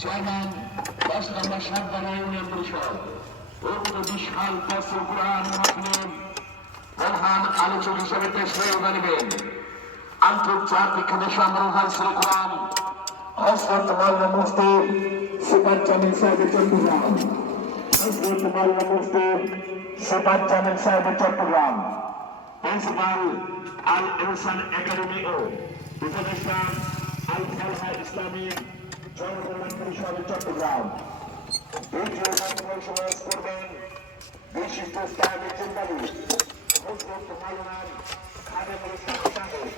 chairman 10 নম্বর সাতবাড়া union পরিষদ বিশাল কোরআন মাহফিলের প্রধান আলোচক হিসেবে তেসরে জানিবেন আন্তর্জাতিক দেশামরুল কোরআন হযরত মাওলানা মুফতি সিফাত জামিল সাহেব চট্টগ্রাম হযরত মাওলানা মুফতি সিফাত জামিল সাহেব চট্টগ্রাম প্রিন্সিপাল আল ইহসান একাডেমি ও উপদেষ্টা আল ফালাহ ইসলামী জনকল্যাণ পরিষদ চট্টগ্রাম দ্বিতীয় বক্তব্য সমাবেশ করবেন বিশিষ্ট ইসলামী চিন্তাবিদ হযরত মাওলানা খাদেমুল ইসলাম সাহেব